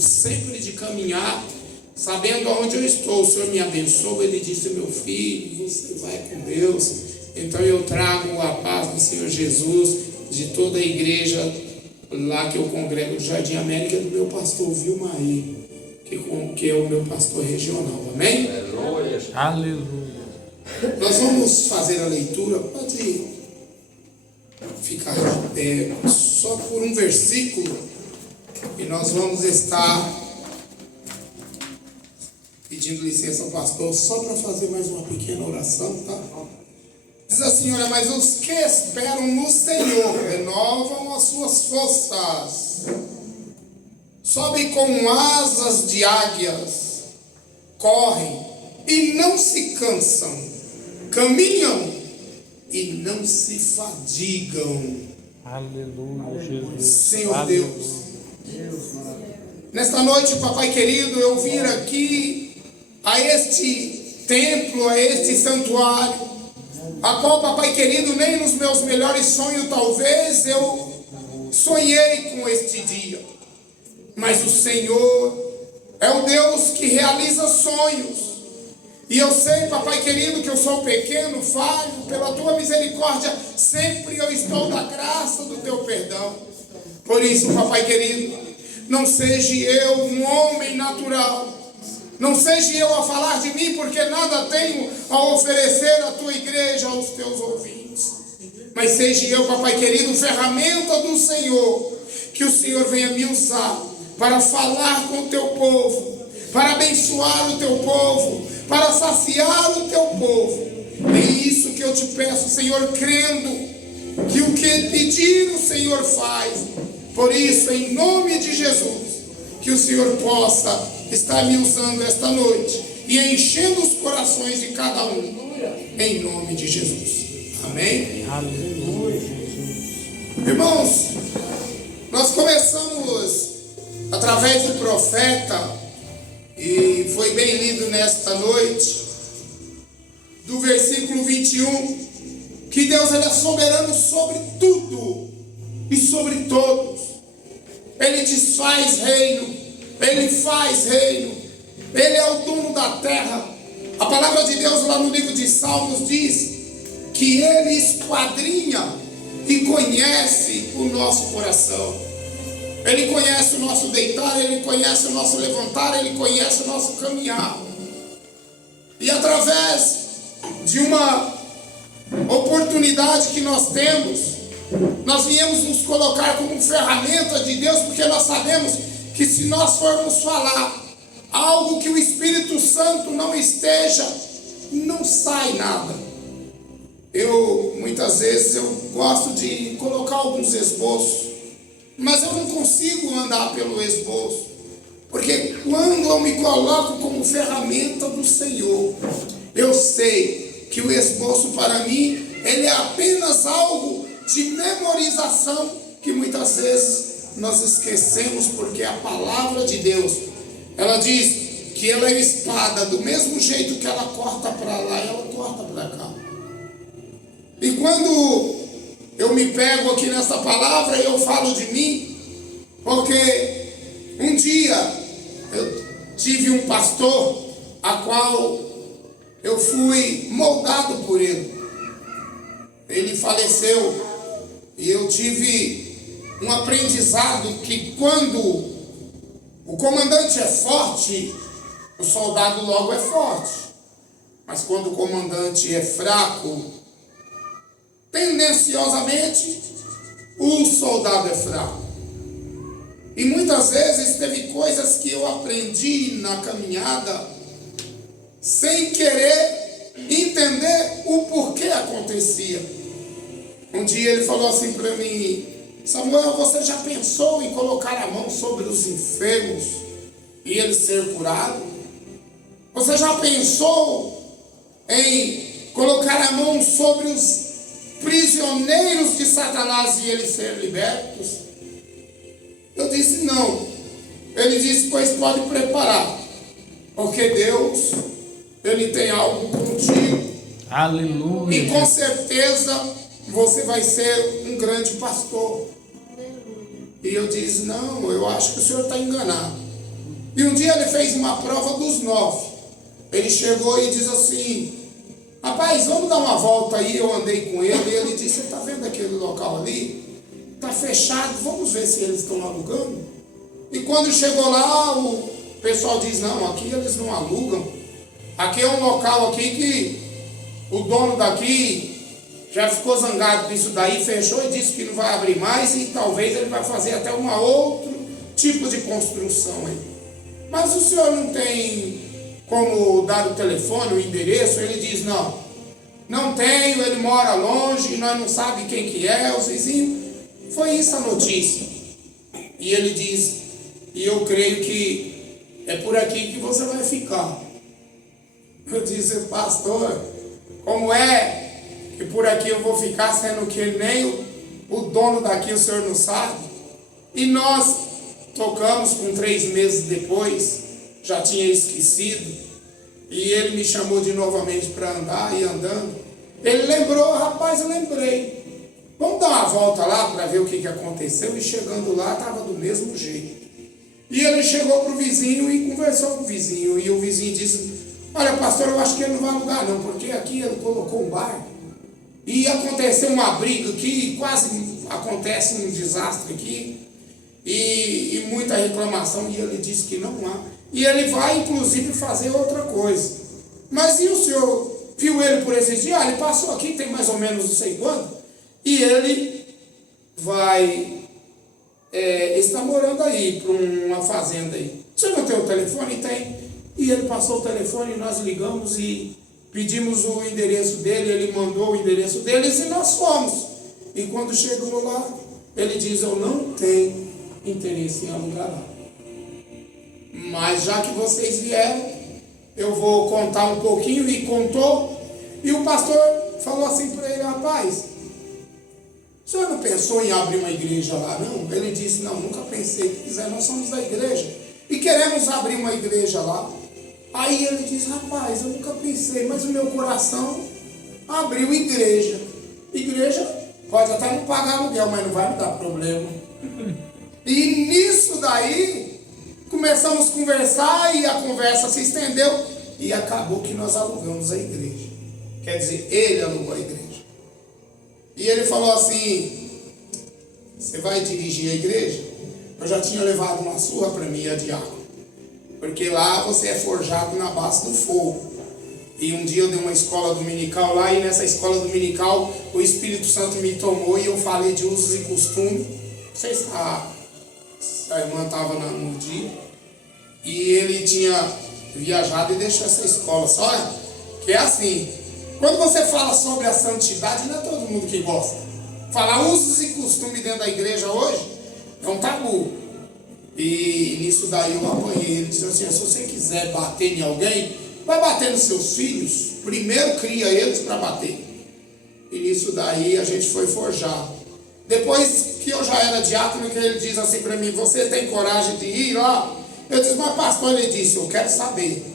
sempre de caminhar, sabendo aonde eu estou. O Senhor me abençoa. Ele disse: meu filho, você vai com Deus. Então eu trago a paz do Senhor Jesus, de toda a igreja lá que eu congrego do Jardim América, do meu pastor Vilmaí, que é o meu pastor regional. Amém? Aleluia. Aleluia. Nós vamos fazer a leitura. Pode ficar de pé, só por um versículo, e nós vamos estar pedindo licença ao pastor só para fazer mais uma pequena oração, tá? Diz assim: olha, mas os que esperam no Senhor renovam as suas forças, sobem com asas de águias, correm e não se cansam, caminham e não se fadigam. Aleluia, Jesus. Senhor Aleluia. Deus, nesta noite, papai querido, eu vim aqui a este templo, a este santuário, a qual, papai querido, nem nos meus melhores sonhos talvez eu sonhei com este dia. Mas o Senhor é o Deus que realiza sonhos. E eu sei, papai querido, que eu sou pequeno, falho. Pela tua misericórdia sempre eu estou na graça do teu perdão. Por isso, papai querido, não seja eu um homem natural, não seja eu a falar de mim, porque nada tenho a oferecer à tua igreja, aos teus ouvintes. Mas seja eu, papai querido, ferramenta do Senhor, que o Senhor venha me usar para falar com o teu povo, para abençoar o teu povo, para saciar o teu povo. É isso que eu te peço, Senhor, crendo que o que pedir o Senhor faz. Por isso, em nome de Jesus, que o Senhor possa estar me usando esta noite e enchendo os corações de cada um, em nome de Jesus. Amém? Aleluia, Jesus. Irmãos, nós começamos através do profeta, e foi bem lido nesta noite, do versículo 21, que Deus ele é soberano sobre tudo e sobre todos. Ele desfaz reino, Ele faz reino, Ele é o dono da terra. A palavra de Deus lá no livro de Salmos diz que Ele esquadrinha e conhece o nosso coração. Ele conhece o nosso deitar, Ele conhece o nosso levantar, Ele conhece o nosso caminhar. E através de uma oportunidade que nós temos, nós viemos nos colocar como ferramenta de Deus, porque nós sabemos que se nós formos falar algo que o Espírito Santo não esteja, não sai nada. Muitas vezes eu gosto de colocar alguns esboços, mas eu não consigo andar pelo esboço, porque quando eu me coloco como ferramenta do Senhor, eu sei que o esboço para mim, ele é apenas algo de memorização, que muitas vezes nós esquecemos, porque a palavra de Deus, ela diz que ela é espada, do mesmo jeito que ela corta para lá, ela corta para cá. E quando eu me pego aqui nessa palavra, eu falo de mim, porque um dia eu tive um pastor a qual eu fui moldado por ele. Ele faleceu e eu tive um aprendizado que quando o comandante é forte, o soldado logo é forte. Mas quando o comandante é fraco, tendenciosamente, o soldado é fraco. E muitas vezes teve coisas que eu aprendi na caminhada sem querer entender o porquê acontecia. Um dia ele falou assim para mim: Samuel, você já pensou em colocar a mão sobre os enfermos e eles ser curados? Você já pensou em colocar a mão sobre os prisioneiros de Satanás e eles serem libertos? Eu disse não. Ele disse: pois pode preparar, porque Deus, Ele tem algo contigo. Aleluia. E com certeza você vai ser um grande pastor. E eu disse: não, eu acho que o senhor está enganado. E um dia ele fez uma prova dos 9. Ele chegou e diz assim: rapaz, vamos dar uma volta aí. Eu andei com ele e ele disse: você está vendo aquele local ali? Está fechado, vamos ver se eles estão alugando. E quando chegou lá, o pessoal diz: não, aqui eles não alugam. Aqui é um local aqui que o dono daqui já ficou zangado com isso daí, fechou e disse que não vai abrir mais e talvez ele vai fazer até um outro tipo de construção aí. Mas o senhor não tem como dar o telefone, o endereço? Ele diz: não tenho, ele mora longe, nós não sabemos quem que é, os vizinhos. Foi isso a notícia. E ele diz: e eu creio que é por aqui que você vai ficar. Eu disse: pastor, como é que por aqui eu vou ficar, sendo que nem o dono daqui o senhor não sabe? E nós tocamos com 3 meses depois, já tinha esquecido, e ele me chamou de novamente para andar, e andando, ele lembrou: rapaz, eu lembrei, vamos dar uma volta lá para ver o que aconteceu. E chegando lá, estava do mesmo jeito. E ele chegou para o vizinho e conversou com o vizinho, e o vizinho disse: olha, pastor, eu acho que ele não vai alugar não, porque aqui ele colocou um bar, e aconteceu uma briga aqui, quase acontece um desastre aqui, e muita reclamação, e ele disse que não há. E ele vai, inclusive, fazer outra coisa. Mas e o senhor viu ele por esses dias? Ele passou aqui, tem mais ou menos não sei quanto, e ele vai, está morando aí, para uma fazenda aí. O senhor não tem o telefone? Tem. E ele passou o telefone, nós ligamos e pedimos o endereço dele, ele mandou o endereço deles e nós fomos. E quando chegou lá, ele diz: eu não tenho interesse em alugar lá, mas já que vocês vieram, eu vou contar um pouquinho. E contou, e o pastor falou assim para ele: rapaz, o senhor não pensou em abrir uma igreja lá não? Ele disse: não, nunca pensei. Quiser, nós somos da igreja e queremos abrir uma igreja lá. Aí ele diz: rapaz, eu nunca pensei, mas o meu coração abriu igreja. Igreja pode até não pagar aluguel, mas não vai me dar problema. E nisso daí, começamos a conversar e a conversa se estendeu e acabou que nós alugamos a igreja. Quer dizer, ele alugou a igreja. E ele falou assim: você vai dirigir a igreja? Eu já tinha levado uma surra para mim, a diácono, porque lá você é forjado na base do fogo. E um dia eu dei uma escola dominical lá, e nessa escola dominical o Espírito Santo me tomou e eu falei de usos e costumes. Vocês sabem, a irmã estava no dia, e ele tinha viajado e deixou essa escola. Só que é assim, quando você fala sobre a santidade, não é todo mundo que gosta. Falar usos e costumes dentro da igreja hoje é um tabu. E nisso daí eu apanhei. Ele disse assim: se você quiser bater em alguém, vai bater nos seus filhos, primeiro cria eles para bater. E nisso daí a gente foi forjado. Depois que eu já era diácono, que ele diz assim para mim: você tem coragem de ir lá? Eu disse: mas pastor, ele disse: eu quero saber,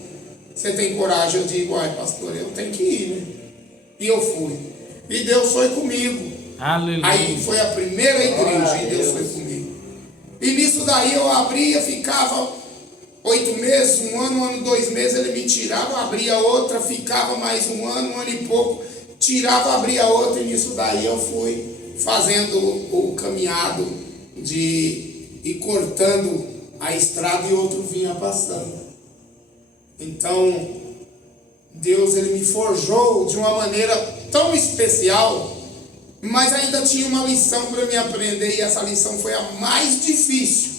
você tem coragem? Eu digo: ai pastor, eu tenho que ir, né? E eu fui, e Deus foi comigo. Aleluia. Aí foi a primeira igreja e Deus foi comigo. E nisso daí eu abria, ficava 8 meses, 1 ano, 2 meses, ele me tirava, abria outra, ficava mais 1 ano e pouco, tirava, abria outra, e nisso daí eu fui fazendo o caminhado de ir cortando a estrada e outro vinha passando. Então, Deus, ele me forjou de uma maneira tão especial, mas ainda tinha uma lição para me aprender, e essa lição foi a mais difícil.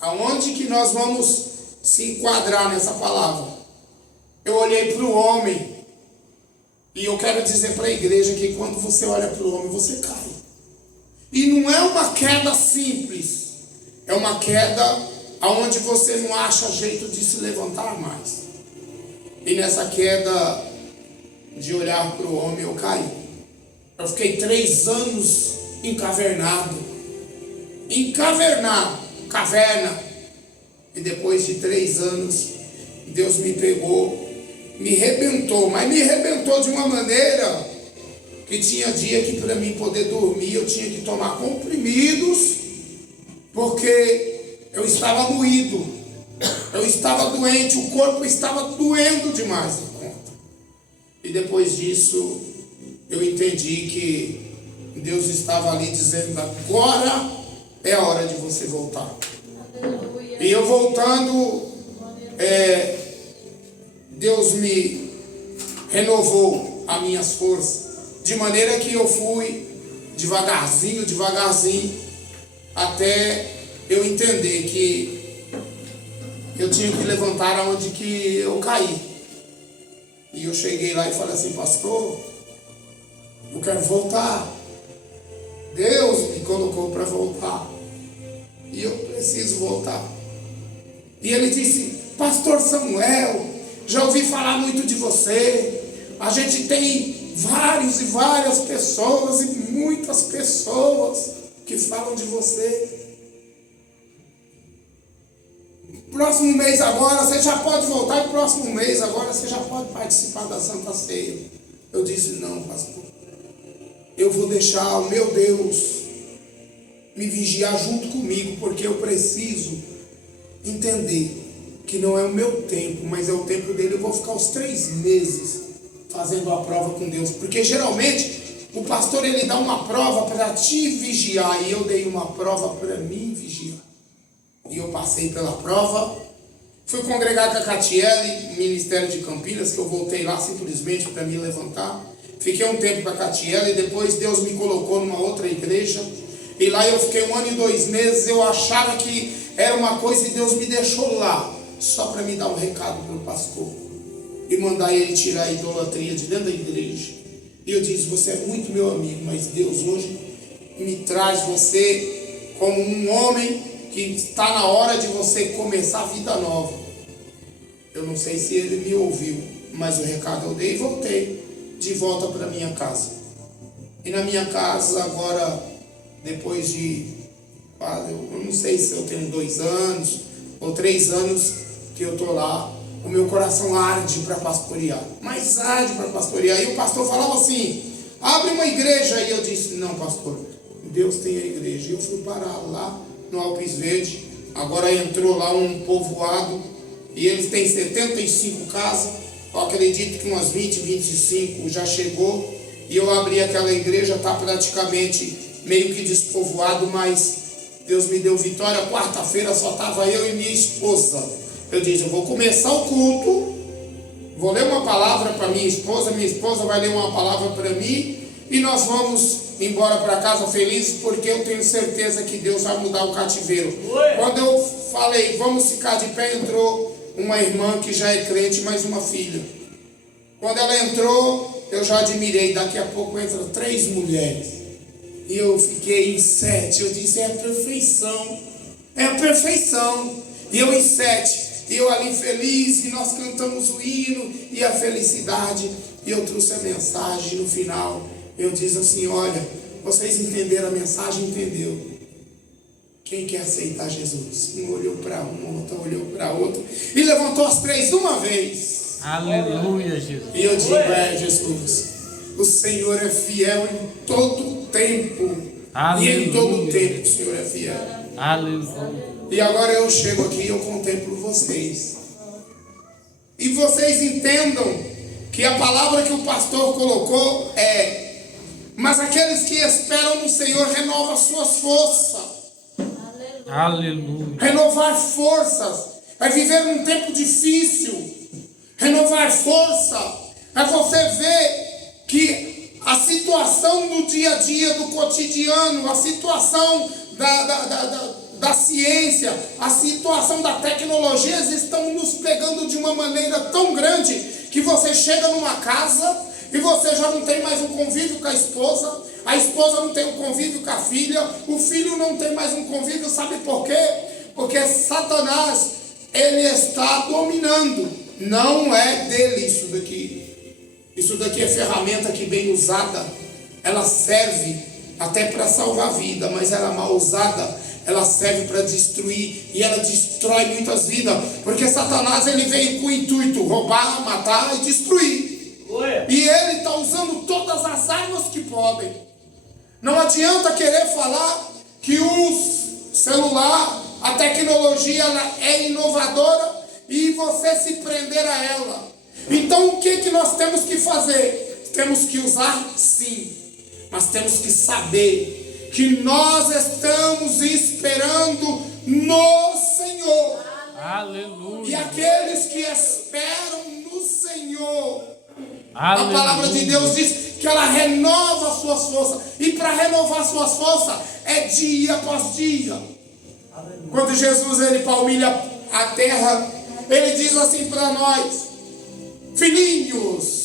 Aonde que nós vamos se enquadrar nessa palavra? Eu olhei para o homem, e eu quero dizer para a igreja que quando você olha para o homem, você cai. E não é uma queda simples, é uma queda aonde você não acha jeito de se levantar mais. E nessa queda de olhar para o homem, eu caí. Eu fiquei 3 anos encavernado, caverna. E depois de 3 anos, Deus me pegou, me rebentou, mas me rebentou de uma maneira que tinha dia que para mim poder dormir eu tinha que tomar comprimidos, porque eu estava moído. Eu estava doente, o corpo estava doendo demais da conta. E depois disso, eu entendi que Deus estava ali dizendo: agora é a hora de você voltar. Aleluia. E eu voltando, Deus me renovou as minhas forças, de maneira que eu fui devagarzinho, até eu entender que eu tinha que levantar aonde que eu caí. E eu cheguei lá e falei assim: pastor, eu quero voltar. Deus me colocou para voltar e eu preciso voltar. E ele disse: pastor Samuel, já ouvi falar muito de você. A gente tem vários e várias pessoas e muitas pessoas que falam de você. Próximo mês agora você já pode voltar, e próximo mês agora você já pode participar da Santa Ceia. Eu disse: não, pastor, eu vou deixar o meu Deus me vigiar junto comigo, porque eu preciso entender que não é o meu tempo, mas é o tempo dele. Eu vou ficar os 3 meses fazendo a prova com Deus, porque geralmente o pastor ele dá uma prova para te vigiar, e eu dei uma prova para mim vigiar. E eu passei pela prova, fui congregar com a Catiele, Ministério de Campinas, que eu voltei lá simplesmente para me levantar. Fiquei um tempo com a Catiele, e depois Deus me colocou numa outra igreja, e lá eu fiquei 1 ano e 2 meses. Eu achava que era uma coisa, e Deus me deixou lá, só para me dar um recado para o pastor, e mandar ele tirar a idolatria de dentro da igreja. E eu disse: você é muito meu amigo, mas Deus hoje me traz você como um homem que está na hora de você começar a vida nova. Eu não sei se ele me ouviu, mas o recado eu dei e voltei de volta para minha casa. E na minha casa agora, depois de, eu não sei se eu tenho 2 anos ou 3 anos que eu estou lá, o meu coração arde para pastorear, mas arde para pastorear. E o pastor falava assim: abre uma igreja. E eu disse: não, pastor, Deus tem a igreja. E eu fui parar lá no Alpes Verde. Agora entrou lá um povoado, e eles têm 75 casas. Eu acredito que umas 20, 25 já chegou. E eu abri aquela igreja, está praticamente meio que despovoado, mas Deus me deu vitória. Quarta-feira só estava eu e minha esposa. Eu disse: eu vou começar o culto, vou ler uma palavra para minha esposa vai ler uma palavra para mim, e nós vamos embora para casa felizes, porque eu tenho certeza que Deus vai mudar o cativeiro. Quando eu falei: vamos ficar de pé, entrou uma irmã que já é crente, mais uma filha. Quando ela entrou, eu já admirei. Daqui a pouco entram 3 mulheres, e eu fiquei em 7. Eu disse: é a perfeição, é a perfeição. E eu em 7, e eu ali feliz, e nós cantamos o hino e a felicidade. E eu trouxe a mensagem no final. Eu disse assim: olha, vocês entenderam a mensagem? Entendeu? Quem quer aceitar Jesus? Um olhou para um, outro olhou para outro, e levantou as 3 de uma vez. Aleluia, Jesus. E eu digo: Jesus, o Senhor é fiel em todo tempo. Aleluia. E em todo tempo o Senhor é fiel. Aleluia. E agora eu chego aqui e eu contemplo vocês. E vocês entendam que a palavra que o pastor colocou é: mas aqueles que esperam no Senhor renovam as suas forças. Aleluia. Renovar forças é viver num tempo difícil. Renovar força é você ver que a situação do dia a dia, do cotidiano, a situação da ciência, a situação da tecnologia estão nos pegando de uma maneira tão grande que você chega numa casa e você já não tem mais um convívio com a esposa não tem um convívio com a filha, o filho não tem mais um convívio. Sabe por quê? Porque Satanás, ele está dominando. Não é dele isso daqui. Isso daqui é ferramenta que, bem usada, ela serve até para salvar a vida, mas ela mal usada, ela serve para destruir, e ela destrói muitas vidas, porque Satanás ele veio com o intuito roubar, matar e destruir. E ele está usando todas as armas que podem. Não adianta querer falar que o celular, a tecnologia ela é inovadora, você se prender a ela. Então o que nós temos que fazer? Temos que usar sim, mas temos que saber que nós estamos esperando no Senhor. Aleluia. E aqueles que esperam no Senhor, Aleluia. a palavra de Deus diz que ela renova as suas forças. E para renovar suas forças é dia após dia. Quando Jesus ele palmilha a terra, ele diz assim para nós: filhinhos.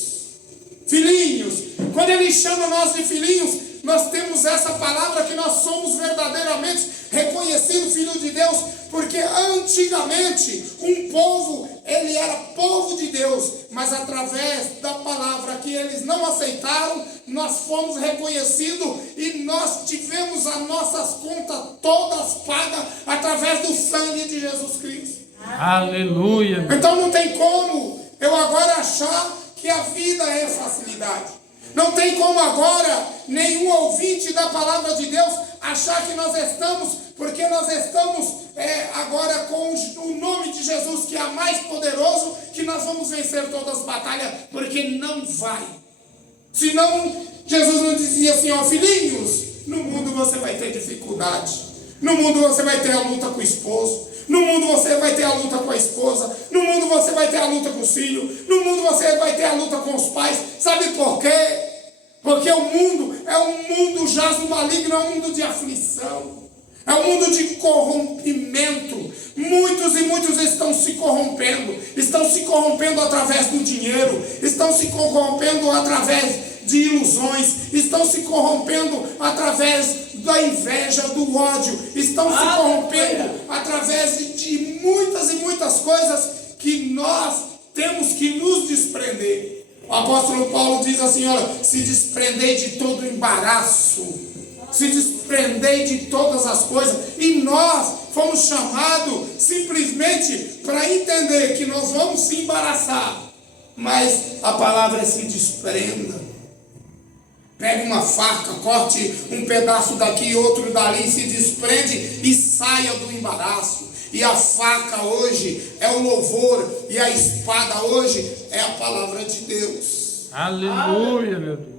Quando ele chama nós de filhinhos, nós temos essa palavra que nós somos verdadeiramente reconhecidos filhos de Deus, porque antigamente um povo, ele era povo de Deus, mas através da palavra que eles não aceitaram, nós fomos reconhecidos e nós tivemos as nossas contas todas pagas através do sangue de Jesus Cristo. Aleluia. Então não tem como eu agora achar que a vida é facilidade. Não tem como agora nenhum ouvinte da palavra de Deus achar que nós estamos, porque nós estamos agora com o nome de Jesus, que é mais poderoso, que nós vamos vencer todas as batalhas, porque não vai. Senão, Jesus não dizia assim: ó, filhinhos, no mundo você vai ter dificuldade, no mundo você vai ter a luta com o esposo, no mundo você vai ter a luta com a esposa, no mundo você vai ter a luta com os filhos, no mundo você vai ter a luta com os pais. Sabe por quê? Porque o mundo é um mundo jaz no maligno, é um mundo de aflição, é um mundo de corrompimento. Muitos e muitos estão se corrompendo através do dinheiro, estão se corrompendo através de ilusões, estão se corrompendo através da inveja, do ódio, estão se corrompendo através de muitas e muitas coisas que nós temos que nos desprender. O apóstolo Paulo diz assim: olha, se desprendei de todo embaraço, se desprendei de todas as coisas. E nós fomos chamados simplesmente para entender que nós vamos se embaraçar, mas a palavra é: se desprenda. Pegue uma faca, corte um pedaço daqui e outro dali, se desprende e saia do embaraço. E a faca hoje é o louvor, e a espada hoje é a palavra de Deus. Aleluia, meu Deus.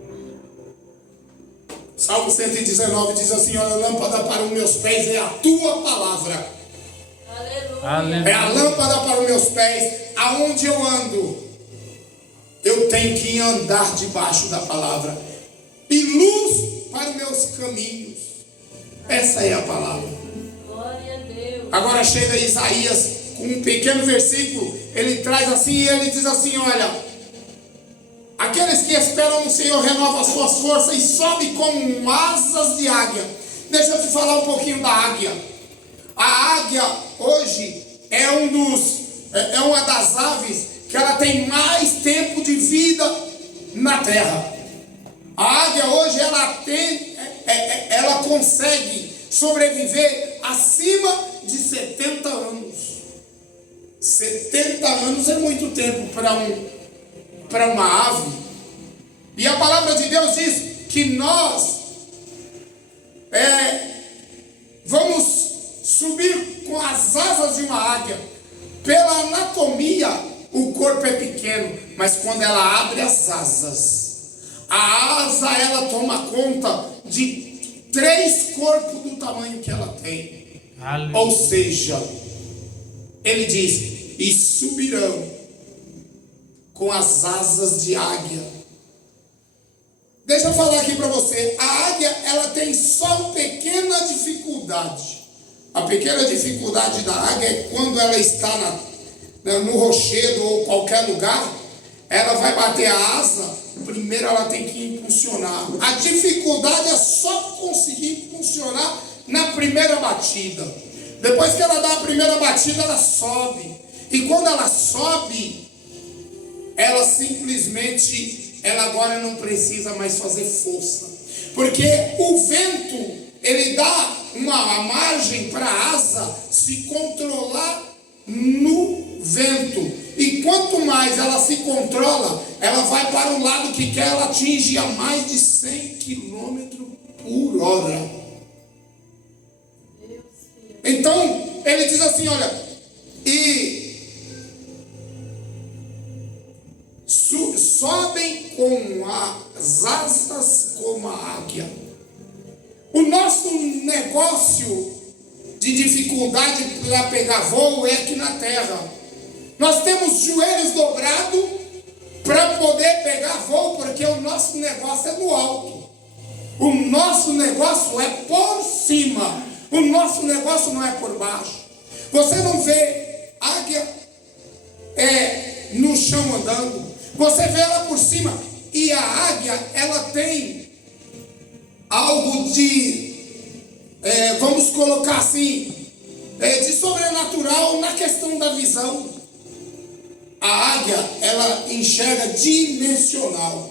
Salmo 119 diz assim: olha, a lâmpada para os meus pés é a tua palavra. Aleluia. É a lâmpada para os meus pés. Aonde eu ando, eu tenho que andar debaixo da palavra. E luz para os meus caminhos. Essa é a palavra. Glória a Deus. Agora chega Isaías com um pequeno versículo. Ele traz assim e ele diz assim: olha, aqueles que esperam no Senhor renovam as suas forças e sobem com asas de águia. Deixa eu te falar um pouquinho da águia. A águia hoje é uma das aves que ela tem mais tempo de vida na terra. A águia hoje ela consegue sobreviver acima de 70 anos. 70 anos é muito tempo para uma ave. E a palavra de Deus diz que nós vamos subir com as asas de uma águia. Pela anatomia, o corpo é pequeno, mas quando ela abre as asas, a asa ela toma conta de 3 corpos do tamanho que ela tem. Aleluia. Ou seja, ele diz: e subirão com as asas de águia. Deixa eu falar aqui para você. A águia ela tem só uma pequena dificuldade. A pequena dificuldade da águia é quando ela está no rochedo ou qualquer lugar, ela vai bater a asa. Primeiro ela tem que impulsionar. A dificuldade é só conseguir impulsionar na primeira batida. Depois que ela dá a primeira batida, ela sobe. E quando ela sobe, ela simplesmente, ela agora não precisa mais fazer força. Porque o vento, ele dá uma margem para a asa se controlar no vento. E quanto mais ela se controla, ela vai para o lado que quer, ela atinge a mais de 100 km por hora. Então, ele diz assim, olha, e sobem com as asas como a águia. O nosso negócio de dificuldade para pegar voo é aqui na terra. Nós temos joelhos dobrados para poder pegar voo, porque o nosso negócio é no alto. O nosso negócio é por cima. O nosso negócio não é por baixo. Você não vê águia no chão andando. Você vê ela por cima. E a águia, ela tem algo vamos colocar assim, de sobrenatural na questão da visão. A águia, ela enxerga dimensional.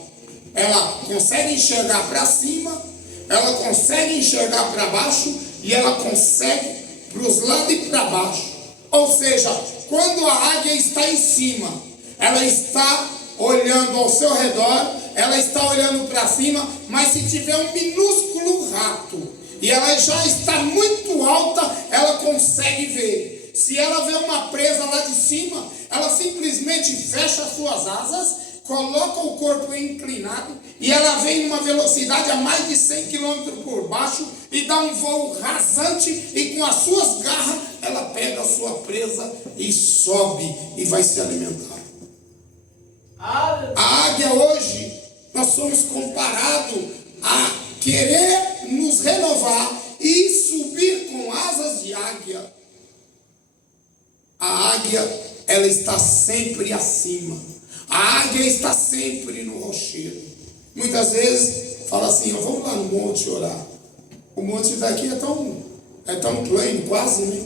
Ela consegue enxergar para cima, ela consegue enxergar para baixo e ela consegue para os lados e para baixo. Ou seja, quando a águia está em cima, ela está olhando ao seu redor, ela está olhando para cima, mas se tiver um minúsculo rato e ela já está muito alta, ela consegue ver. Se ela vê uma presa lá de cima, ela simplesmente fecha as suas asas, coloca o corpo inclinado e ela vem em uma velocidade a mais de 100 km por baixo e dá um voo rasante e com as suas garras ela pega a sua presa e sobe e vai se alimentar. A águia hoje, nós somos comparados a querer nos renovar e subir com asas de águia. A águia, ela está sempre acima. A águia está sempre no rochedo. Muitas vezes fala assim, vamos lá no monte orar. O monte daqui é tão plano, quase, né?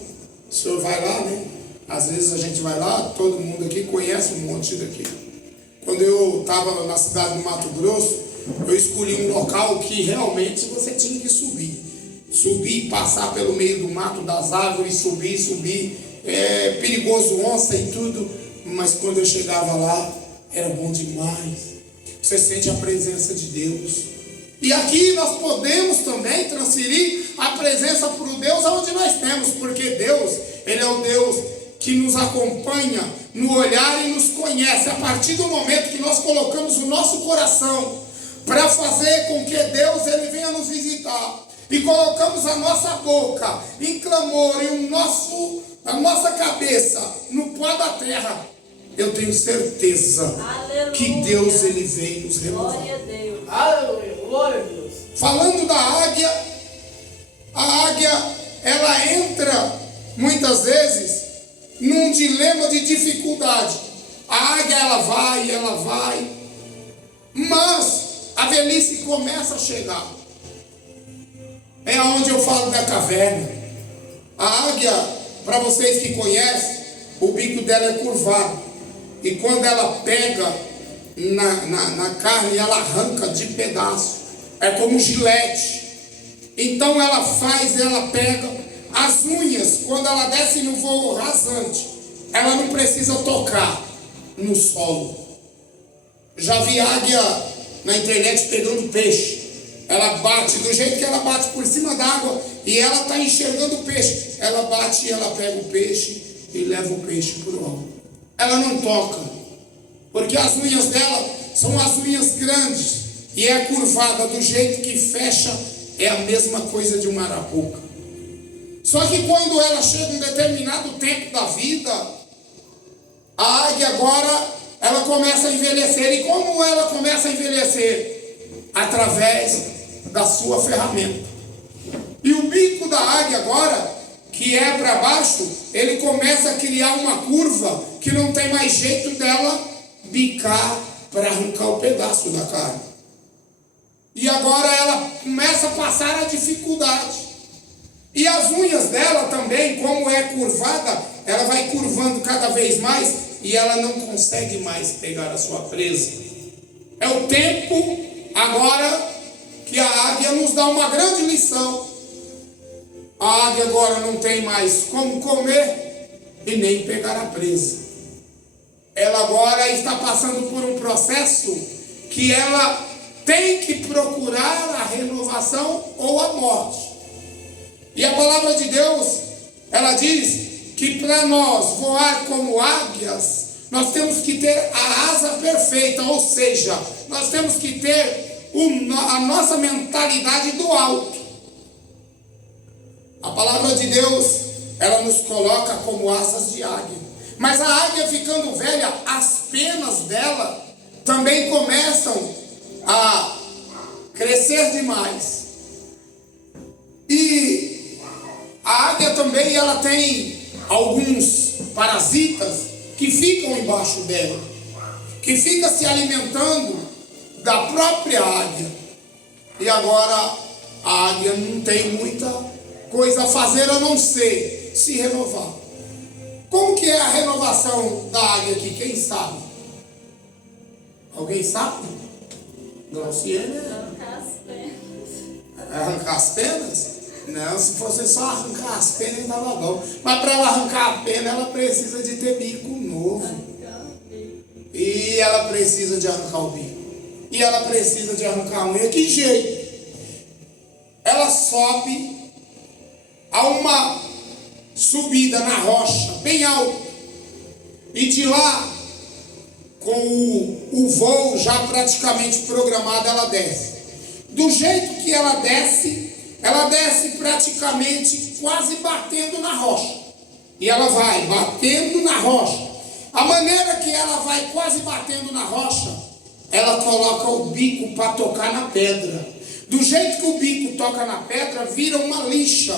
O senhor vai lá, né? Às vezes a gente vai lá, todo mundo aqui conhece o monte daqui. Quando eu estava na cidade do Mato Grosso, eu escolhi um local que realmente você tinha que subir. Subir, passar pelo meio do mato, das árvores, subir. É perigoso, onça e tudo. Mas quando eu chegava lá, era bom demais. Você sente a presença de Deus. E aqui nós podemos também transferir a presença para o Deus aonde nós temos. Porque Deus, Ele é o Deus que nos acompanha no olhar e nos conhece. A partir do momento que nós colocamos o nosso coração para fazer com que Deus Ele venha nos visitar, e colocamos a nossa boca em clamor e a nossa cabeça no pó da terra, eu tenho certeza Aleluia. Que Deus Ele vem nos renovar. Glória a Deus. Aleluia. Glória a Deus. Falando da águia, a águia ela entra muitas vezes num dilema de dificuldade. A águia ela vai, mas a velhice começa a chegar. É onde eu falo da caverna. A águia, para vocês que conhecem, o bico dela é curvado. E quando ela pega na carne, ela arranca de pedaço. É como gilete. Então ela pega as unhas, quando ela desce no voo rasante, ela não precisa tocar no solo. Já vi águia na internet pegando peixe. Ela bate, do jeito que ela bate por cima d'água, e ela está enxergando o peixe. Ela bate e ela pega o peixe e leva o peixe para o alto. Ela não toca, porque as unhas dela são as unhas grandes, e é curvada, do jeito que fecha, é a mesma coisa de uma arapuca. Só que quando ela chega em um determinado tempo da vida, a águia agora, ela começa a envelhecer. E como ela começa a envelhecer? Através da sua ferramenta. E o bico da águia agora, que é para baixo, ele começa a criar uma curva que não tem mais jeito dela bicar para arrancar o pedaço da carne. E agora ela começa a passar a dificuldade. E as unhas dela também, como é curvada, ela vai curvando cada vez mais e ela não consegue mais pegar a sua presa. É o tempo agora que a águia nos dá uma grande lição. A águia agora não tem mais como comer e nem pegar a presa. Ela agora está passando por um processo que ela tem que procurar a renovação ou a morte. E a palavra de Deus, ela diz que para nós voar como águias, Nós temos que ter a asa perfeita, ou seja, nós temos que ter a nossa mentalidade do alto. A palavra de Deus, ela nos coloca como asas de águia. Mas a águia ficando velha, as penas dela também começam a crescer demais. E a águia também, ela tem alguns parasitas que ficam embaixo dela, que fica se alimentando da própria águia. E agora a águia não tem muita coisa a fazer a não ser se renovar. Como que é a renovação da águia aqui? Quem sabe? Alguém sabe? Glauciene? Arrancar as penas? Não, se fosse só arrancar as penas, estava bom. Mas para ela arrancar a pena, ela precisa de ter bico novo. E ela precisa de arrancar o bico. E ela precisa de arrancar a unha. Que jeito? Ela sobe a uma subida na rocha, bem alto. E de lá, com o voo já praticamente programado, ela desce. Do jeito que ela desce praticamente quase batendo na rocha. E ela vai batendo na rocha. A maneira que ela vai quase batendo na rocha, ela coloca o bico para tocar na pedra. Do jeito que o bico toca na pedra, vira uma lixa.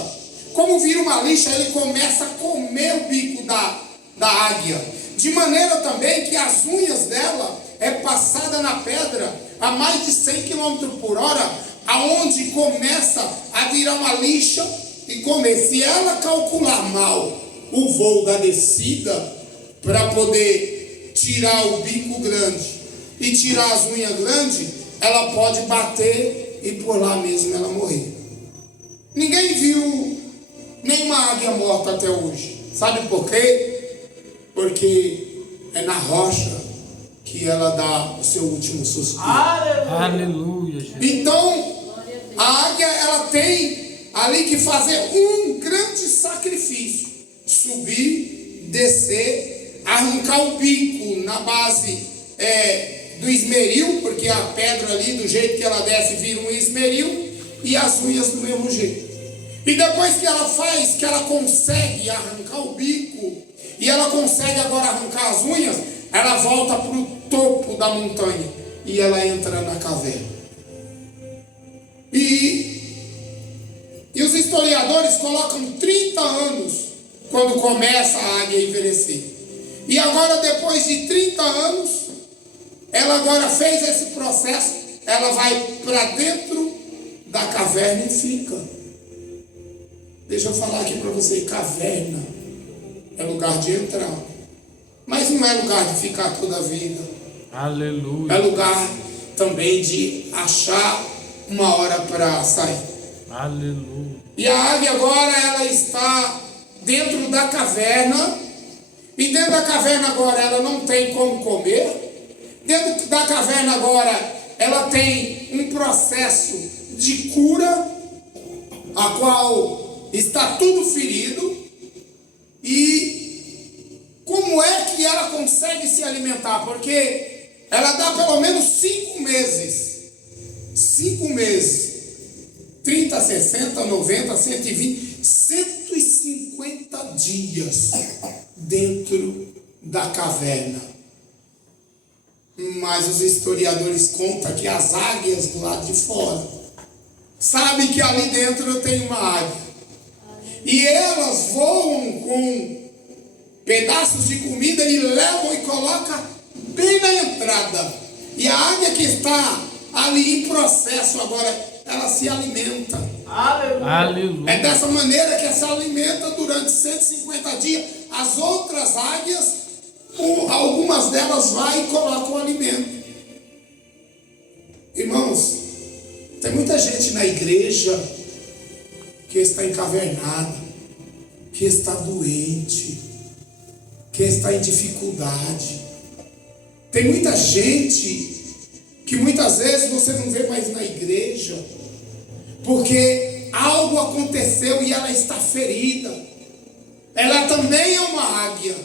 Como vira uma lixa, ele começa a comer o bico da águia. De maneira também que as unhas dela é passada na pedra a mais de 100 km por hora, aonde começa a virar uma lixa e comer. Se ela calcular mal o voo da descida, para poder tirar o bico grande e tirar as unhas grandes, ela pode bater e por lá mesmo ela morrer. Ninguém viu nenhuma águia morta até hoje. Sabe por quê? Porque é na rocha que ela dá o seu último suspiro. Aleluia, Jesus. Então, a águia, ela tem ali que fazer um grande sacrifício: subir, descer, arrancar o bico na base do esmeril, porque a pedra ali, do jeito que ela desce, vira um esmeril, e as unhas do mesmo jeito. E depois que ela faz, que ela consegue arrancar o bico, e ela consegue agora arrancar as unhas, ela volta para o topo da montanha, e ela entra na caverna. E os historiadores colocam 30 anos quando começa a águia a envelhecer. E agora, depois de 30 anos, ela agora fez esse processo, ela vai para dentro da caverna e fica. Deixa eu falar aqui para você, caverna é lugar de entrar, mas não é lugar de ficar toda a vida. Aleluia. É lugar também de achar uma hora para sair. Aleluia. E a águia agora, ela está dentro da caverna, e dentro da caverna agora ela não tem como comer. Dentro da caverna agora ela tem um processo de cura, a qual está tudo ferido. E como é que ela consegue se alimentar? Porque ela dá pelo menos 5 meses. 5 meses. 30, 60, 90, 120, 150 dias dentro da caverna. Mas os historiadores contam que as águias do lado de fora sabem que ali dentro tem uma águia. E elas voam com pedaços de comida e levam e colocam bem na entrada. E a águia que está ali em processo agora, ela se alimenta. Aleluia. É dessa maneira que ela se alimenta durante 150 dias. As outras águias, algumas delas vai e colocam o alimento. Irmãos, tem muita gente na igreja que está encavernada, que está doente, que está em dificuldade. Tem muita gente que muitas vezes você não vê mais na igreja, porque algo aconteceu e ela está ferida. Ela também é uma águia.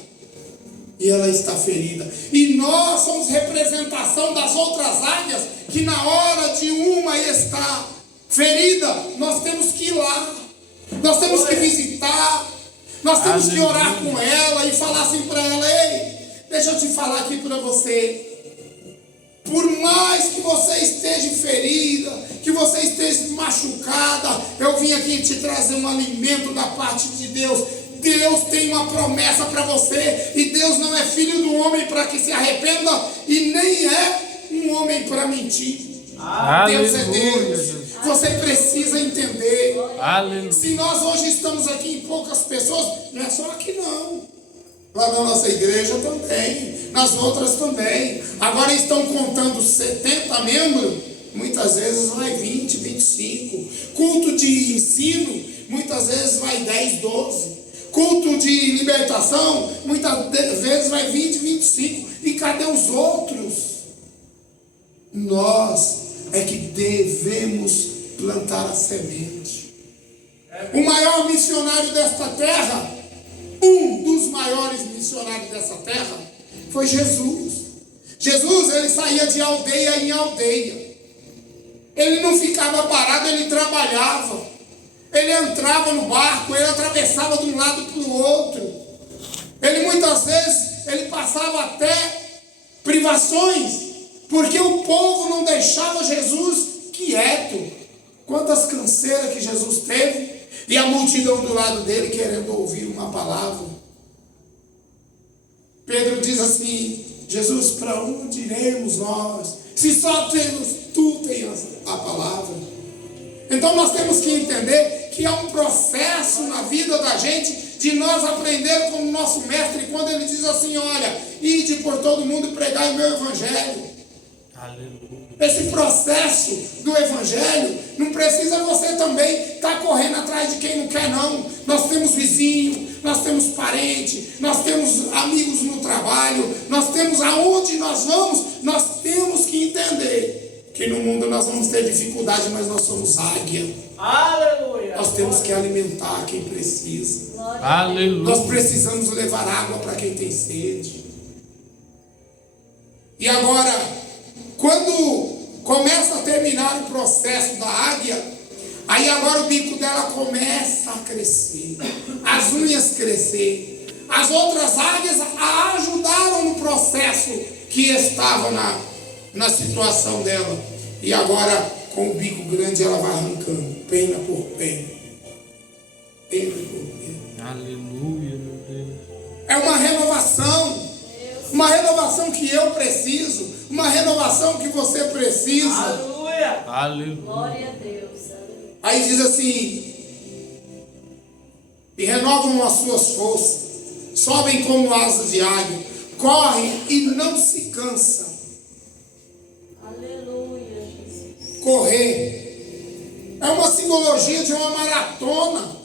e ela está ferida. E nós somos representação das outras áreas que na hora de uma está ferida, nós temos que ir lá, nós temos que visitar, nós temos que orar com ela e falar assim para ela: ei, deixa eu te falar aqui para você. Por mais que você esteja ferida, que você esteja machucada, eu vim aqui te trazer um alimento da parte de Deus. Deus tem uma promessa para você, e Deus não é filho do homem para que se arrependa, e nem é um homem para mentir. Deus é Deus. Você precisa entender. Aleluia. Se nós hoje estamos aqui em poucas pessoas, não é só aqui não. Lá na nossa igreja também, nas outras também. Agora estão contando 70 membros, muitas vezes vai 20, 25. Culto de ensino, muitas vezes vai 10, 12. Culto de libertação, muitas vezes vai 20, 25. E cadê os outros? Nós é que devemos plantar a semente. O maior missionário desta terra, um dos maiores missionários dessa terra, foi Jesus. Jesus, ele saía de aldeia em aldeia. Ele não ficava parado, ele trabalhava. Ele entrava no barco, ele atravessava de um lado para o outro. Ele muitas vezes, ele passava até privações, porque o povo não deixava Jesus quieto. Quantas canseiras que Jesus teve, e a multidão do lado dele querendo ouvir uma palavra. Pedro diz assim: Jesus, para onde iremos nós, se só tu tens a palavra? Então nós temos que entender que é um processo na vida da gente, de nós aprender com o nosso mestre, quando ele diz assim: olha, ide por todo mundo e pregai o meu evangelho. Aleluia. Esse processo do evangelho, não precisa você também estar correndo atrás de quem não quer, não. Nós temos vizinho, nós temos parente, nós temos amigos no trabalho, nós temos aonde nós vamos. Nós temos que entender que no mundo nós vamos ter dificuldade, mas nós somos águia. Aleluia. Nós temos que alimentar quem precisa. Aleluia. Nós precisamos levar água para quem tem sede. E agora, quando começa a terminar o processo da águia, aí agora o bico dela começa a crescer, as unhas crescer. As outras águias a ajudaram no processo que estava na situação dela. E agora, com o bico grande, ela vai arrancando, pena por pena. Pena por pena. Aleluia, meu Deus. É uma renovação. Uma renovação que eu preciso, uma renovação que você precisa. Aleluia. Aleluia. Glória a Deus. Aí diz assim: e renovam as suas forças, sobem como asas de águia, correm e não se cansam. Aleluia, Jesus. Correr é uma simbologia de uma maratona.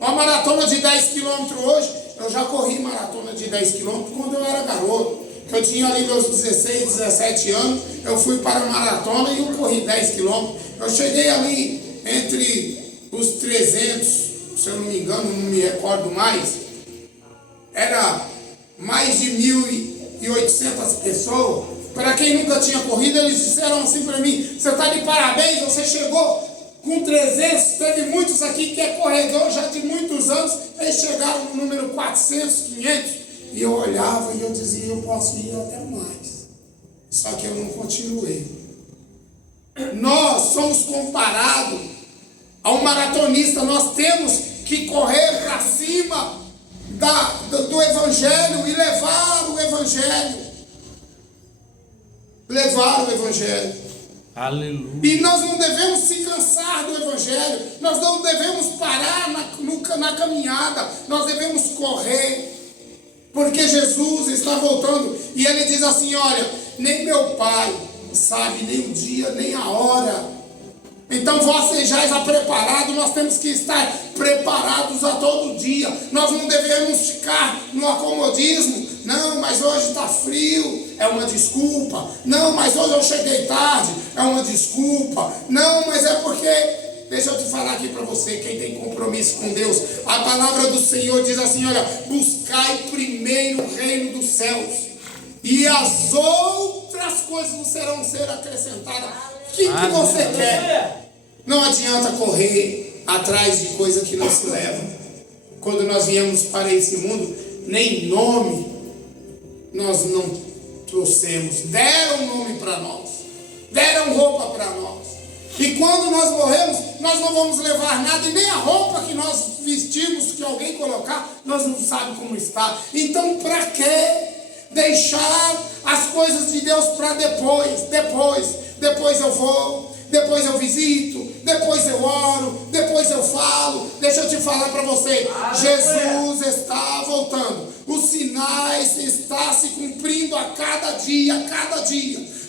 Uma maratona de 10 quilômetros hoje. Eu já corri maratona de 10 quilômetros quando eu era garoto. Eu tinha ali meus 16, 17 anos. Eu fui para a maratona e eu corri 10 quilômetros. Eu cheguei ali entre os 300, se eu não me engano, não me recordo mais. Era mais de 1.800 pessoas. Para quem nunca tinha corrido, eles disseram assim para mim: você está de parabéns, você chegou com 300, teve muitos aqui que é corredor já de muitos anos, eles chegaram no número 400, 500, e eu olhava e eu dizia: eu posso ir até mais, só que eu não continuei. Nós somos comparados a um maratonista, nós temos que correr para cima do evangelho e levar o evangelho. Levar o evangelho. Aleluia. E nós não devemos se cansar do evangelho, nós não devemos parar na caminhada, nós devemos correr, porque Jesus está voltando, e ele diz assim: olha, nem meu Pai sabe nem o dia, nem a hora. Então vós sejais preparados, nós temos que estar preparados a todo dia. Nós não devemos ficar no acomodismo. Não, mas hoje está frio, é uma desculpa. Não, mas hoje eu cheguei tarde, é uma desculpa. Não, mas é porque deixa eu te falar aqui para você, quem tem compromisso com Deus, a palavra do Senhor diz assim, olha, buscai primeiro o reino dos céus, e as outras coisas serão ser acrescentadas. O que você quer? Não adianta correr atrás de coisa que não se leva. Quando nós viemos para esse mundo, nem nome nós não trouxemos. Deram nome para nós, deram roupa para nós. E quando nós morremos, nós não vamos levar nada, e nem a roupa que nós vestimos, que alguém colocar, nós não sabemos como está. Então, para que deixar as coisas de Deus para depois? Depois eu vou, depois eu visito, depois eu oro, depois eu falo. Deixa eu te falar para você, Jesus está voltando. Os sinais estão se cumprindo a cada dia,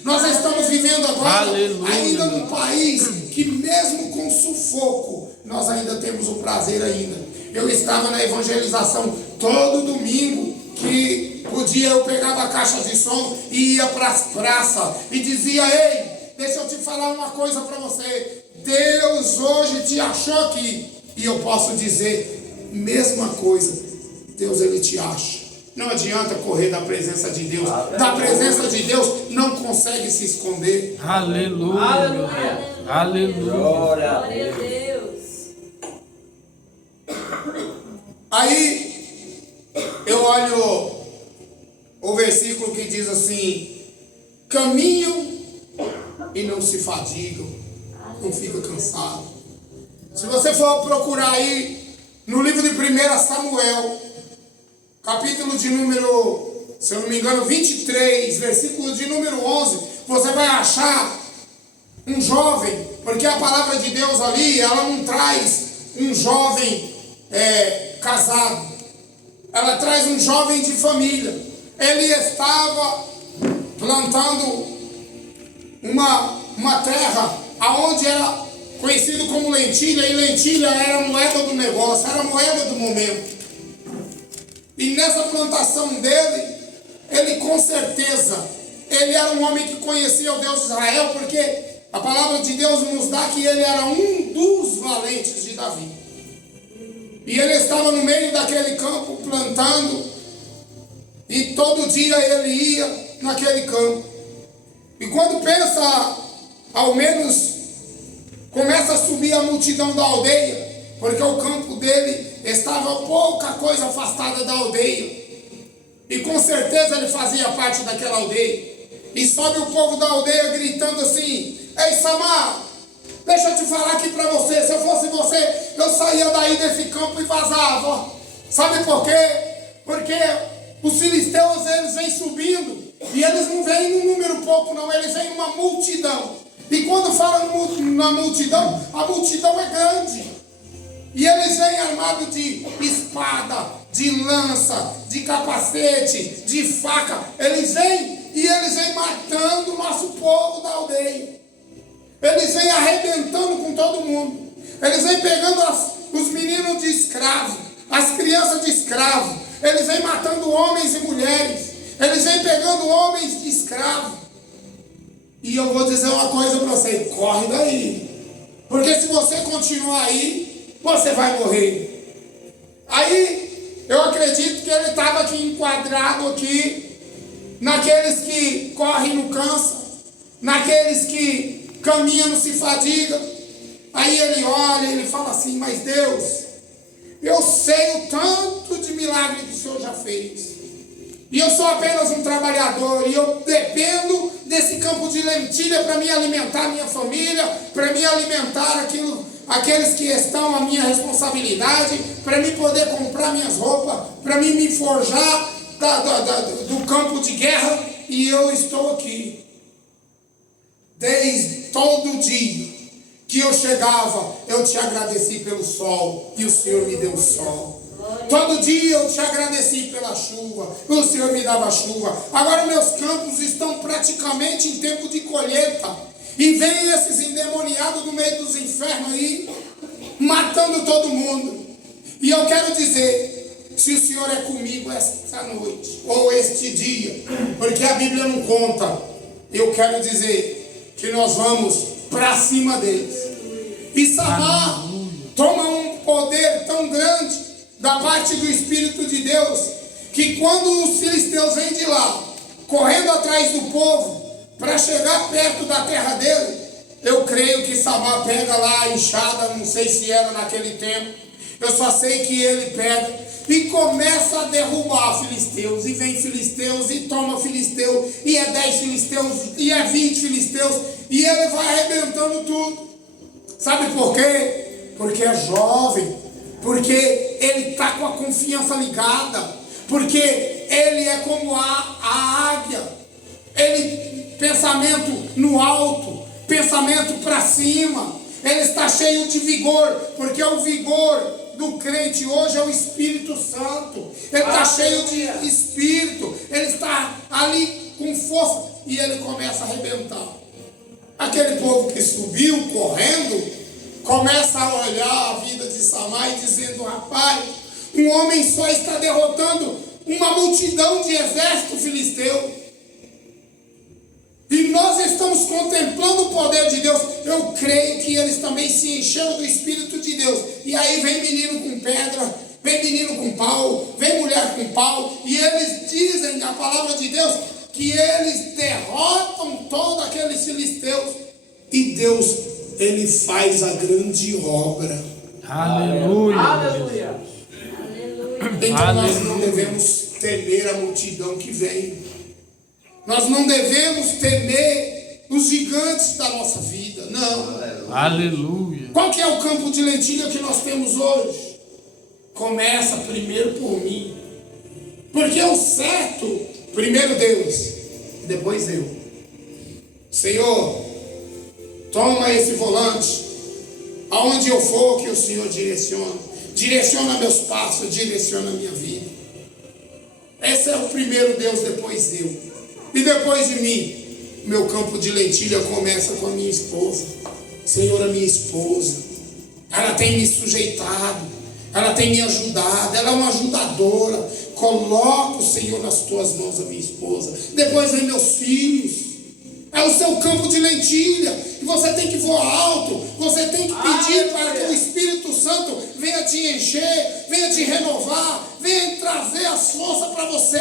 Nós estamos vivendo agora, ainda num país que mesmo com sufoco, nós ainda temos o prazer ainda. Eu estava na evangelização todo domingo, que podia, eu pegava a caixa de som e ia para as praças e dizia, ei, deixa eu te falar uma coisa para você, Deus hoje te achou aqui. E eu posso dizer, mesma coisa, Deus ele te acha. Não adianta correr da presença de Deus. Da presença de Deus não consegue se esconder. Aleluia. Aleluia. Aleluia. Glória a Glória a Deus. Deus. Aí eu olho o versículo que diz assim, caminham e não se fadigam, não fica cansado. Se você for procurar aí no livro de 1 Samuel, capítulo de número, se eu não me engano, 23, versículo de número 11, você vai achar um jovem, porque a palavra de Deus ali, ela não traz um jovem casado, ela traz um jovem de família. Ele estava plantando uma terra aonde era conhecido como lentilha, e lentilha era a moeda do negócio, era a moeda do momento. E nessa plantação dele, ele com certeza, ele era um homem que conhecia o Deus de Israel, porque a palavra de Deus nos dá que ele era um dos valentes de Davi. E ele estava no meio daquele campo plantando, e todo dia ele ia naquele campo. E quando pensa, ao menos, começa a subir a multidão da aldeia, porque o campo dele estava pouca coisa afastada da aldeia. E com certeza ele fazia parte daquela aldeia. E sobe o povo da aldeia gritando assim, ei Samar, deixa eu te falar aqui para você, se eu fosse você, eu saía daí desse campo e vazava. Sabe por quê? Porque os filisteus, eles vêm subindo, e eles não vêm num número pouco não, eles vêm numa multidão. E quando falam na multidão, a multidão é grande. E eles vêm armados de espada, de lança, de capacete, de faca. Eles vêm e eles vêm matando o nosso povo da aldeia. Eles vêm arrebentando com todo mundo. Eles vêm pegando os meninos de escravo, as crianças de escravo. Eles vêm matando homens e mulheres. Eles vêm pegando homens de escravo. E eu vou dizer uma coisa para você, corre daí. Porque se você continuar aí, você vai morrer. Aí, eu acredito que ele estava aqui enquadrado aqui, naqueles que correm não cansam, naqueles que caminham não se fadigam. Aí ele olha e ele fala assim, mas Deus, eu sei o tanto de milagre que o Senhor já fez. E eu sou apenas um trabalhador, e eu dependo desse campo de lentilha para me alimentar minha família, para me alimentar aqueles que estão à minha responsabilidade, para me poder comprar minhas roupas, para me forjar do campo de guerra, e eu estou aqui. Desde todo dia que eu chegava, eu te agradeci pelo sol, e o Senhor me deu o sol. Todo dia eu te agradeci pela chuva, o Senhor me dava chuva. Agora meus campos estão praticamente em tempo de colheita, e vem esses endemoniados do meio dos infernos aí, matando todo mundo. E eu quero dizer, se o Senhor é comigo esta noite, ou este dia, porque a Bíblia não conta, eu quero dizer que nós vamos para cima deles. E Samar toma um poder tão grande da parte do Espírito de Deus, que quando os filisteus vêm de lá, correndo atrás do povo, para chegar perto da terra dele, eu creio que Samar pega lá a enxada, não sei se era naquele tempo, eu só sei que ele pega e começa a derrubar filisteus, e vem filisteus, e toma filisteu, e é 10 filisteus, e é 20 filisteus, e ele vai arrebentando tudo. Sabe por quê? Porque é jovem, porque ele está com a confiança ligada, porque ele é como a águia, ele, pensamento no alto, pensamento para cima, ele está cheio de vigor, porque o vigor do crente hoje é o Espírito Santo, ele está cheio de Espírito, ele está ali com força, e ele começa a arrebentar. Aquele povo que subiu correndo, começa a olhar a vida de Samar e dizendo: rapaz, um homem só está derrotando uma multidão de exército filisteu. E nós estamos contemplando o poder de Deus. Eu creio que eles também se encheram do Espírito de Deus. E aí vem menino com pedra, vem menino com pau, vem mulher com pau. E eles dizem, a palavra de Deus, que eles derrotam todos aqueles filisteus. E Deus, ele faz a grande obra. Aleluia. Aleluia. Então nós não devemos temer a multidão que vem. Nós não devemos temer os gigantes da nossa vida. Não. Aleluia. Qual que é o campo de lentilha que nós temos hoje? Começa primeiro por mim. Porque o certo, primeiro Deus, depois eu. Senhor, toma esse volante. Aonde eu for, que o Senhor direciona. Direciona meus passos, direciona a minha vida. Esse é o primeiro Deus, depois eu. E depois de mim, meu campo de lentilha começa com a minha esposa. Senhor, a minha esposa, ela tem me sujeitado, ela tem me ajudado, ela é uma ajudadora. Coloca o Senhor nas tuas mãos, a minha esposa. Depois vem meus filhos. É o seu campo de lentilha. E você tem que voar alto. Você tem que pedir para que o Espírito Santo venha te encher, venha te renovar, venha trazer as forças para você,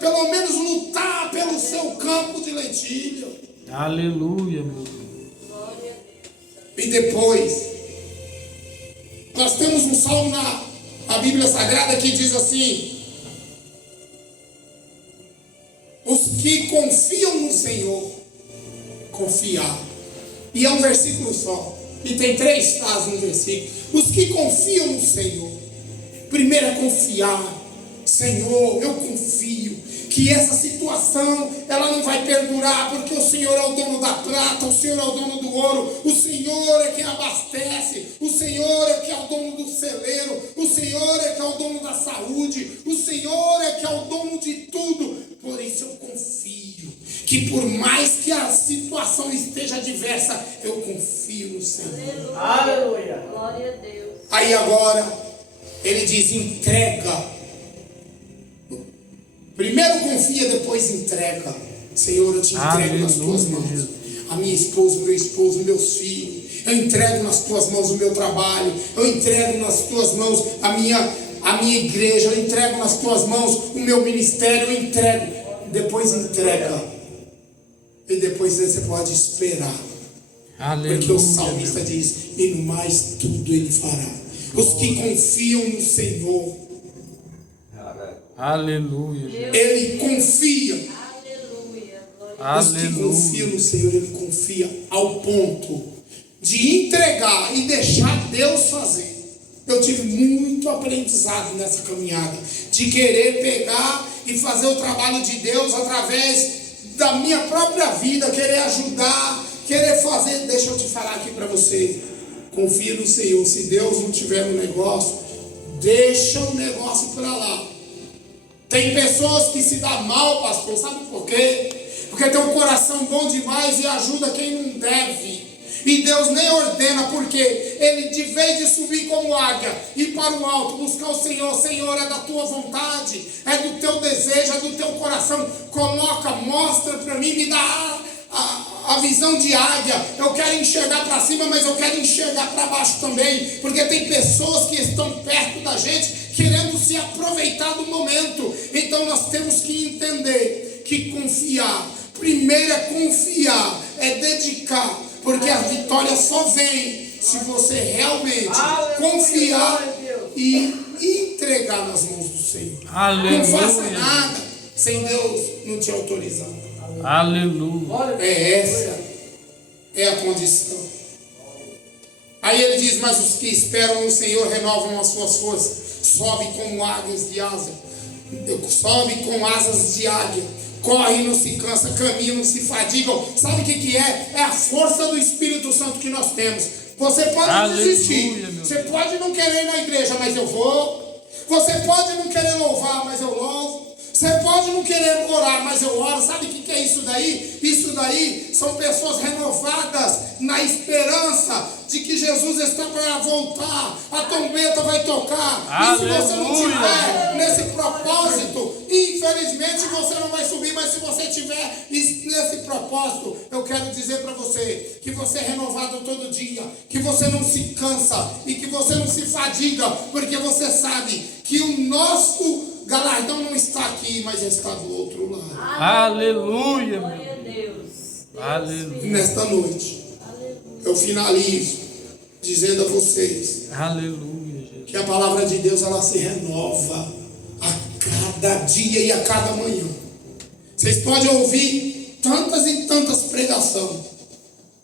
pelo menos lutar pelo seu campo de lentilha. Aleluia, meu Deus. E depois, nós temos um salmo na Bíblia Sagrada que diz assim: os que confiam no Senhor, confiar. E é um versículo só. E tem 3 frases no versículo. Os que confiam no Senhor. Primeiro é confiar. Senhor, eu confio que essa situação, ela não vai perdurar, porque o Senhor é o dono da prata, o Senhor é o dono do ouro, o Senhor é quem abastece, o Senhor é que é o dono do celeiro, o Senhor é que é o dono da saúde, o Senhor é que é o dono de tudo. Por isso eu confio, que por mais que a situação esteja adversa, eu confio no Senhor. Aleluia. Glória a Deus. Aí agora, ele diz: entrega. Primeiro confia, depois entrega. Senhor, eu te entrego nas tuas mãos a minha esposa, o meu esposo, meus filhos. Eu entrego nas tuas mãos o meu trabalho. Eu entrego nas tuas mãos a minha igreja. Eu entrego nas tuas mãos o meu ministério. Eu entrego. Depois entrega. E depois você pode esperar. Aleluia. Porque o salmista diz: e no mais tudo ele fará. Os que confiam no Senhor, aleluia. ele confia. Aleluia. Os que confiam no Senhor, ele confia ao ponto de entregar e deixar Deus fazer. Eu tive muito aprendizado nessa caminhada, de querer pegar e fazer o trabalho de Deus através da minha própria vida, querer ajudar, querer fazer. Deixa eu te falar aqui para você: confia no Senhor. Se Deus não tiver no negócio, deixa o negócio para lá. Tem pessoas que se dão mal, pastor, sabe por quê? Porque tem um coração bom demais e ajuda quem não deve. E Deus nem ordena, porque ele, de vez de subir como águia, ir para o alto, buscar o Senhor. Senhor, é da tua vontade, é do teu desejo, é do teu coração. Coloca, mostra para mim, me dá a visão de águia. Eu quero enxergar para cima, mas eu quero enxergar para baixo também, porque tem pessoas que estão perto da gente querendo se aproveitar do momento. Então nós temos que entender que confiar, primeiro é confiar, é dedicar, porque a vitória só vem se você realmente confiar e entregar nas mãos do Senhor. Aleluia. Não faça nada sem Deus não te autorizar. Aleluia. Essa é a condição. Aí ele diz: mas os que esperam no Senhor renovam as suas forças, sobe como águias de asa, sobe com asas de águia, corre, não se cansa, caminha, não se fadigam. Sabe o que é? É a força do Espírito Santo que nós temos. Você pode desistir, você pode não querer ir na igreja, mas eu vou. Você pode não querer louvar, mas eu louvo. Você pode não querer orar, mas eu oro. Sabe o que é isso daí? Isso daí são pessoas renovadas na esperança de que Jesus está para voltar. A trombeta vai tocar. Aleluia. E se você não tiver nesse propósito, infelizmente você não vai subir. Mas se você tiver nesse propósito, eu quero dizer para você que você é renovado todo dia, que você não se cansa e que você não se fadiga, porque você sabe que o nosso galardão não está aqui, mas está do outro lado. Aleluia. Glória a Deus. Aleluia. Nesta noite, eu finalizo dizendo a vocês Aleluia, Jesus. que a palavra de Deus ela se renova a cada dia e a cada manhã. Vocês podem ouvir tantas e tantas pregações,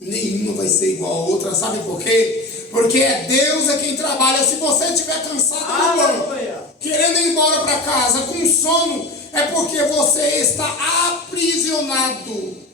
nenhuma vai ser igual a outra. Sabe por quê? Porque Deus é quem trabalha. Se você estiver cansado no banco, querendo ir embora para casa com sono, é porque você está aprisionado.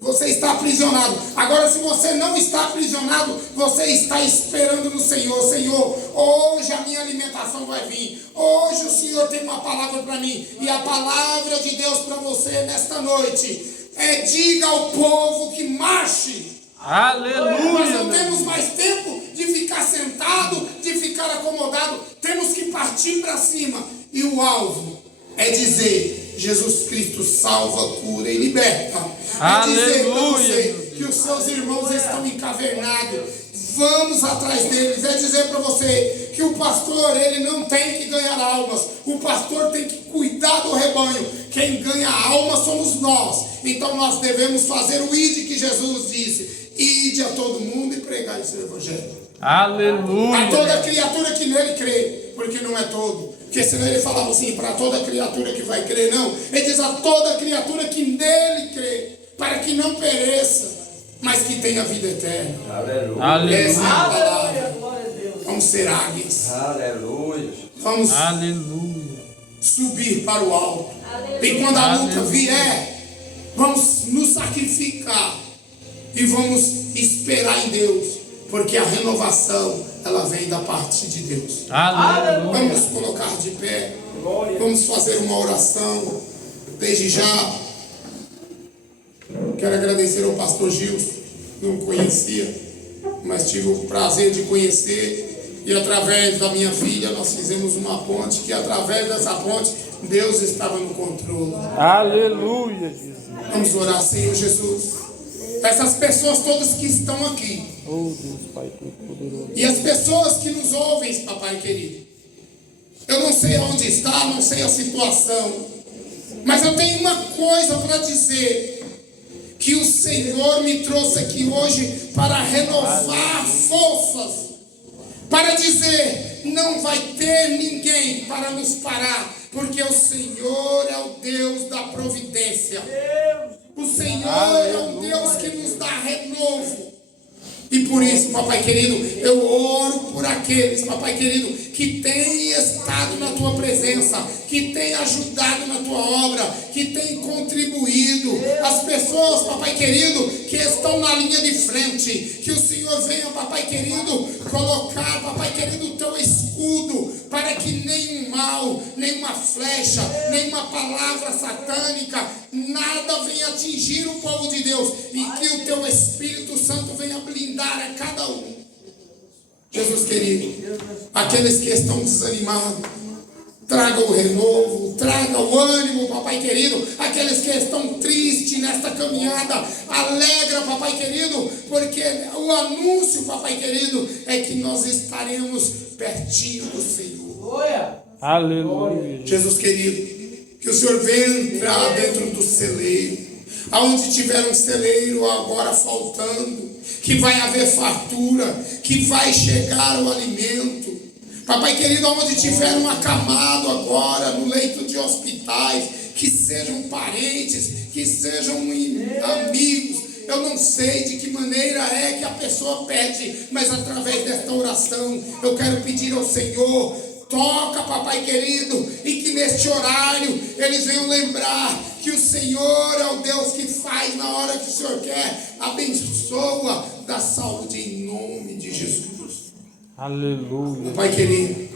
Você está aprisionado. Agora, se você não está aprisionado, você está esperando no Senhor. Senhor, hoje a minha alimentação vai vir. Hoje o Senhor tem uma palavra para mim. E a palavra de Deus para você nesta noite é: diga ao povo que marche. Aleluia. Nós não temos mais tempo de ficar sentado, de ficar acomodado. Temos que partir para cima. E o alvo é dizer: Jesus Cristo salva, cura e liberta. É dizer para você que os seus irmãos estão encavernados. Vamos atrás deles. É dizer para você que o pastor, ele não tem que ganhar almas. O pastor tem que cuidar do rebanho. Quem ganha alma somos nós. Então nós devemos fazer o ide que Jesus disse: ide a todo mundo e pregai o seu evangelho. Aleluia. A toda criatura que nele crê, porque não é todo. Porque senão ele falava assim: para toda criatura que vai crer, não. Ele diz: a toda criatura que nele crê, para que não pereça, mas que tenha vida eterna. Aleluia. Essa é a palavra. Aleluia, glória a Deus. Vamos ser águias. Aleluia. Vamos Aleluia. subir para o alto. Aleluia. E quando a luta Aleluia. vier, vamos nos sacrificar e vamos esperar em Deus, porque a renovação ela vem da parte de Deus. Aleluia. Vamos colocar de pé. Vamos fazer uma oração. Desde já, quero agradecer ao pastor Gilson. Não conhecia, mas tive o prazer de conhecer. E através da minha filha, nós fizemos uma ponte. Que através dessa ponte, Deus estava no controle. Aleluia, Jesus. Vamos orar, Senhor Jesus. Essas pessoas todas que estão aqui. Oh, Deus Pai Todo-Poderoso. E as pessoas que nos ouvem, papai querido. Eu não sei onde está, não sei a situação. Mas eu tenho uma coisa para dizer. Que o Senhor me trouxe aqui hoje para renovar forças. Para dizer: não vai ter ninguém para nos parar. Porque o Senhor é o Deus da providência. O Senhor é um Deus que nos dá renovo. E por isso, papai querido, eu oro por aqueles, papai querido, que têm estado na tua presença, que têm ajudado na tua obra, que têm contribuído. As pessoas, papai querido, que estão na linha de frente, que o Senhor venha, papai querido, colocar, papai querido, o teu escudo, para que nenhum mal, nenhuma flecha, nenhuma palavra satânica, nada venha atingir o povo de Deus, e que o teu Espírito Santo venha blindar a cada um. Jesus querido, aqueles que estão desanimados, traga o renovo, traga o ânimo, papai querido. Aqueles que estão tristes nesta caminhada. Alegra, papai querido, porque o anúncio, papai querido, é que nós estaremos pertinho do Senhor. Aleluia. Aleluia. Jesus querido, que o Senhor venha entrar dentro do celeiro, aonde tiver um celeiro agora faltando, que vai haver fartura, que vai chegar o alimento. Papai querido, aonde tiver um acamado agora no leito de hospitais, que sejam parentes, que sejam amigos. Eu não sei de que maneira é que a pessoa pede, mas através desta oração eu quero pedir ao Senhor: toca, papai querido, e que neste horário eles venham lembrar que o Senhor é o Deus que faz na hora que o Senhor quer. Abençoa, dá saúde em nome de Jesus. Aleluia. Pai querido,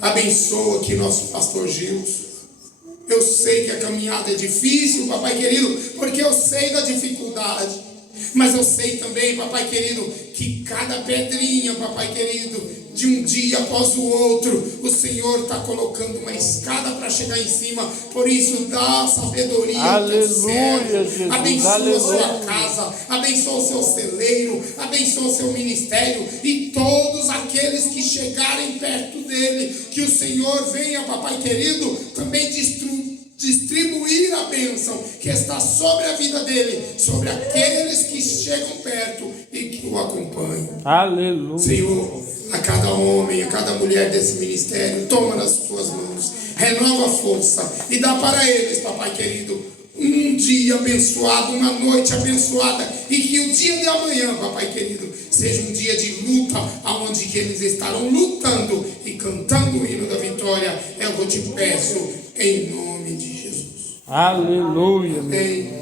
abençoa aqui nosso pastor Gilson. Eu sei que a caminhada é difícil, papai querido, porque eu sei da dificuldade. Mas eu sei também, papai querido, que cada pedrinha, papai querido, de um dia após o outro, o Senhor está colocando uma escada para chegar em cima. Por isso, dá sabedoria ao teu servo. Jesus, Abençoa a sua aleluia. casa, abençoa o seu celeiro, abençoa o seu ministério e todos aqueles que chegarem perto dele. Que o Senhor venha, papai querido, também distribuir a bênção que está sobre a vida dele, sobre aqueles que chegam perto e que o acompanham. Aleluia. Senhor, a cada homem, a cada mulher desse ministério, toma nas tuas mãos, renova a força e dá para eles, papai querido, um dia abençoado, uma noite abençoada, e que o dia de amanhã, papai querido, seja um dia de luta, aonde que eles estarão lutando e cantando o hino da vitória. É o que eu te peço em nome de Jesus. Aleluia. Amém.